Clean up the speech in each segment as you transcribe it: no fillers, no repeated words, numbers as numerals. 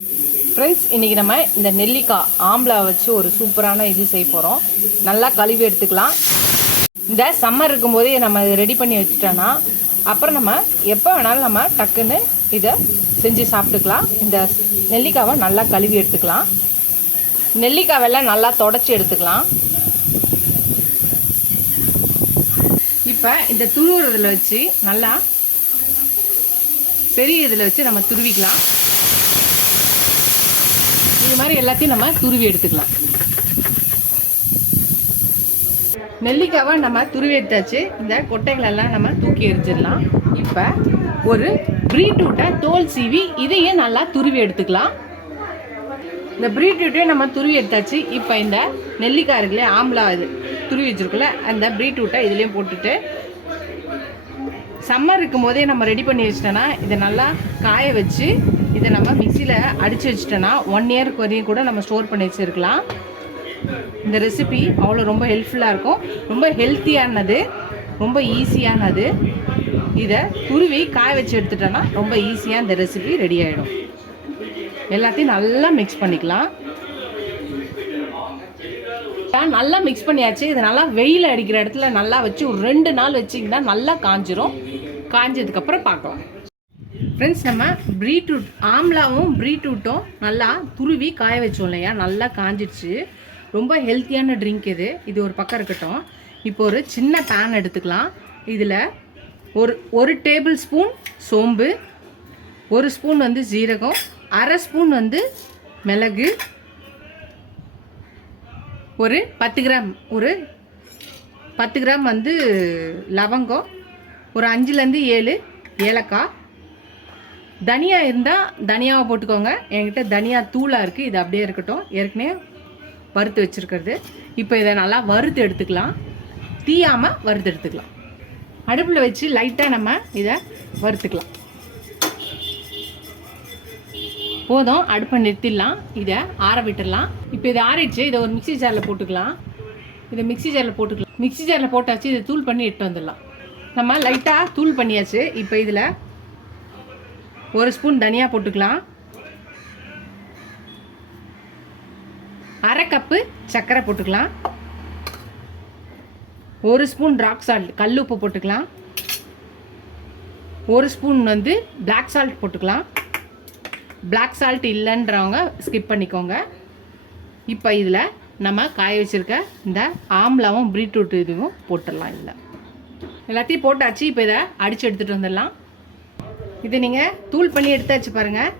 Friends, இன்றைக்கி நம்ம இந்த நெல்லிக்காய் ஆம்லா வச்சு ஒரு சூப்பரான இது செய்ய போகிறோம். நல்லா கழுவி எடுத்துக்கலாம். இந்த சம்மர் இருக்கும்போதே நம்ம இதை ரெடி பண்ணி வச்சுட்டோன்னா அப்புறம் நம்ம எப்போ வேணாலும் நம்ம டக்குன்னு இதை செஞ்சு சாப்பிட்டுக்கலாம். இந்த நெல்லிக்காவை நல்லா கழுவி எடுத்துக்கலாம். நெல்லிக்காவெல்லாம் நல்லா தொடச்சி எடுத்துக்கலாம். இப்போ இந்த துருவுறதில் வச்சு நல்லா பெரிய இதில் வச்சு நம்ம துருவிக்கலாம். இது மாதிரி எல்லாத்தையும் நம்ம துருவி எடுத்துக்கலாம். நெல்லிக்காவை நம்ம துருவி எடுத்தாச்சு. இந்த கொட்டைகளெல்லாம் நம்ம தூக்கி எரிஞ்சிடலாம். இப்போ ஒரு பீட்ரூட்டை தோல் சீவி இதையும் நல்லா துருவி எடுத்துக்கலாம். இந்த பீட்ரூட்டையும் நம்ம துருவி எடுத்தாச்சு. இப்போ இந்த நெல்லிக்காய் இருக்குல்ல, ஆம்லா இது துருவி வச்சுருக்குல்ல, அந்த பீட்ரூட்டை இதுலேயும் போட்டுட்டு சம்மர் இருக்கும் போதே நம்ம ரெடி பண்ணி வச்சிட்டோன்னா இதை நல்லா காய வச்சு இதை நம்ம மிக்சியில் அடித்து வச்சிட்டோன்னா 1 இயருக்கு வரையும் கூட நம்ம ஸ்டோர் பண்ணி வச்சுருக்கலாம். இந்த ரெசிபி அவ்வளோ ரொம்ப ஹெல்ப்ஃபுல்லாக இருக்கும். ரொம்ப ஹெல்த்தியானது, ரொம்ப ஈஸியானது. இதை துருவி காய வச்சு எடுத்துட்டோன்னா ரொம்ப ஈஸியாக இந்த ரெசிபி ரெடி ஆகிடும். எல்லாத்தையும் நல்லா மிக்ஸ் பண்ணிக்கலாம். நல்லா மிக்ஸ் பண்ணியாச்சு. இதை நல்லா வெயில் அடிக்கிற இடத்துல நல்லா வச்சு ஒரு 2 நாள் வச்சிங்கன்னா நல்லா காஞ்சிரும். காஞ்சதுக்கப்புறம் பார்க்கலாம். ஃப்ரெண்ட்ஸ், நம்ம பீட்ரூட் ஆம்லாவும் பீட்ரூட்டும் நல்லா துருவி காய வச்சோம் இல்லையா, நல்லா காஞ்சிடுச்சு. ரொம்ப ஹெல்த்தியான ட்ரிங்க் இது. இது ஒரு பக்கம் இருக்கட்டும். இப்போ ஒரு சின்ன பேன் எடுத்துக்கலாம். இதில் ஒரு டேபிள் ஸ்பூன் சோம்பு, 1 ஸ்பூன் ஜீரகம், 1/2 ஸ்பூன் மிளகு, ஒரு 10 கிராம் லவங்கம், ஒரு 5லேருந்து 7 ஏலக்காய். தனியா இருந்தால் தனியாவை போட்டுக்கோங்க. என்கிட்ட தனியா தூளாக இருக்குது, இது அப்படியே இருக்கட்டும். ஏற்கனவே வறுத்து வச்சுருக்கிறது. இப்போ இதை நல்லா வறுத்து எடுத்துக்கலாம். தீயாமல் வறுத்து எடுத்துக்கலாம். அடுப்பில் வச்சு லைட்டாக நம்ம இதை வறுத்துக்கலாம். போதும், அடுப்பை நிறுத்திடலாம். இதை ஆற விட்டுடலாம். இப்போ இதை ஆறிடுச்சு. இதை ஒரு மிக்சி ஜாரில் போட்டுக்கலாம். இதை மிக்சி ஜாரில் போட்டாச்சு. இதை தூள் பண்ணி இட்டு வந்துடலாம். நம்ம லைட்டாக தூள் பண்ணியாச்சு. இப்போ இதில் 1 ஸ்பூன் தனியா போட்டுக்கலாம். 1/2 கப்பு சர்க்கரை போட்டுக்கலாம். 1 ஸ்பூன் ராக் சால்ட் கல் உப்பு போட்டுக்கலாம். 1 ஸ்பூன் பிளாக் சால்ட் போட்டுக்கலாம். பிளாக் சால்ட் இல்லைன்றவங்க ஸ்கிப் பண்ணிக்கோங்க. இப்போ இதில் நம்ம காய வச்சுருக்க இந்த ஆம்லாவும் பீட்ரூட் இதுவும் போட்டுடலாம். இதில் எல்லாத்தையும் போட்டாச்சு. இப்போ இதை அடித்து எடுத்துகிட்டு வந்துடலாம். இதை நீங்கள் தூள் பண்ணி எடுத்தாச்சு பாருங்கள்.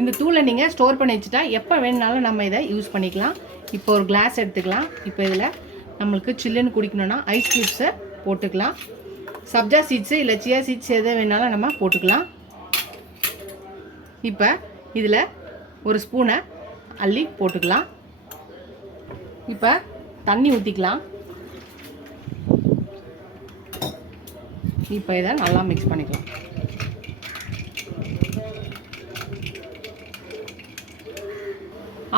இந்த தூளை நீங்கள் ஸ்டோர் பண்ணி வச்சுட்டா எப்போ வேணுனாலும் நம்ம இதை யூஸ் பண்ணிக்கலாம். இப்போ ஒரு கிளாஸ் எடுத்துக்கலாம். இப்போ இதில் நம்மளுக்கு சில்லுன்னு குடிக்கணுன்னா ஐஸ் க்யூப்ஸை போட்டுக்கலாம். சப்ஜா சீட்ஸு இல்லை சியா சீட்ஸ் எதை வேணாலும் நம்ம போட்டுக்கலாம். இப்போ இதில் 1 ஸ்பூனை அள்ளி போட்டுக்கலாம். இப்போ தண்ணி ஊற்றிக்கலாம். இப்போ இதை நல்லா மிக்ஸ் பண்ணிக்கலாம்.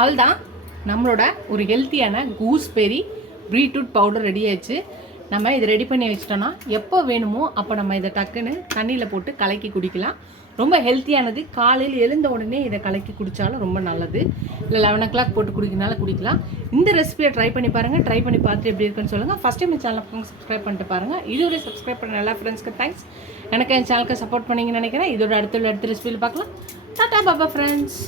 அதுதான் நம்மளோட ஒரு ஹெல்த்தியான கூஸ்பெரி பீட்ரூட் பவுடர் ரெடி ஆயிடுச்சு. நம்ம இதை ரெடி பண்ணி வச்சிட்டோன்னா எப்போ வேணுமோ அப்போ நம்ம இதை டக்குன்னு தண்ணியில் போட்டு கலக்கி குடிக்கலாம். ரொம்ப ஹெல்த்தியானது. காலையில் எழுந்த உடனே இதை கலக்கி குடித்தாலும் ரொம்ப நல்லது. இல்லை 11 o'clock போட்டு குடிக்கனாலும் குடிக்கலாம். இந்த ரெசிபியை ட்ரை பண்ணி பாருங்கள். ட்ரை பண்ணி பார்த்துட்டு எப்படி இருக்குன்னு சொல்லுங்கள். ஃபஸ்ட் டைம் என் சேனலுக்கு சப்ஸ்கிரைப் பண்ணிட்டு பாருங்கள். இதுவரை சப்ஸ்கிரைப் பண்ண எல்லா ஃப்ரெண்ட்ஸ்க்கு தேங்க்ஸ். எனக்கு என் சேனலுக்கு சப்போர்ட் பண்ணிங்கன்னு நினைக்கிறேன். இதோட அடுத்த ரெசிபியில் பார்க்கலாம். டாடா பாபா ஃப்ரெண்ட்ஸ்.